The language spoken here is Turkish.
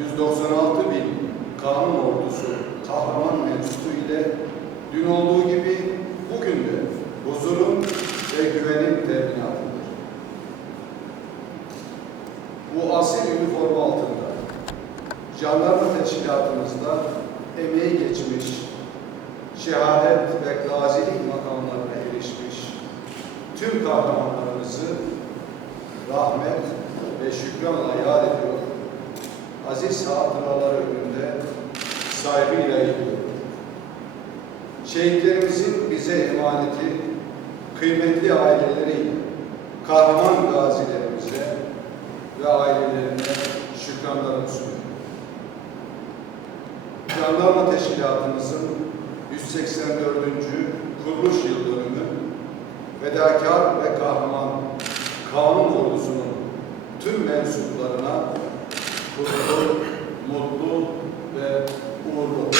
196 bin kanun ordusu kahraman mensubu ile dün olduğu gibi bugün de huzurun ve güvenin teminatıdır. Bu asil üniforma altında jandarma teşkilatımızda emeği geçmiş, şehadet ve gazilik makamlarına erişmiş tüm kahramanlarımızı rahmet ve şükranla yad ediyor. Aziz hatıraları önünde saygıyla eğiliyor. Şehitlerimizin bize emaneti, kıymetli aileleriyle, kahraman gazilerimize ve ailelerine şükranlarımı sunuyorum. Jandarma Teşkilatımızın 184. kuruluş yıl dönümü fedakar ve kahraman kanun ordusunun tüm mensuplarına motor, motor é, o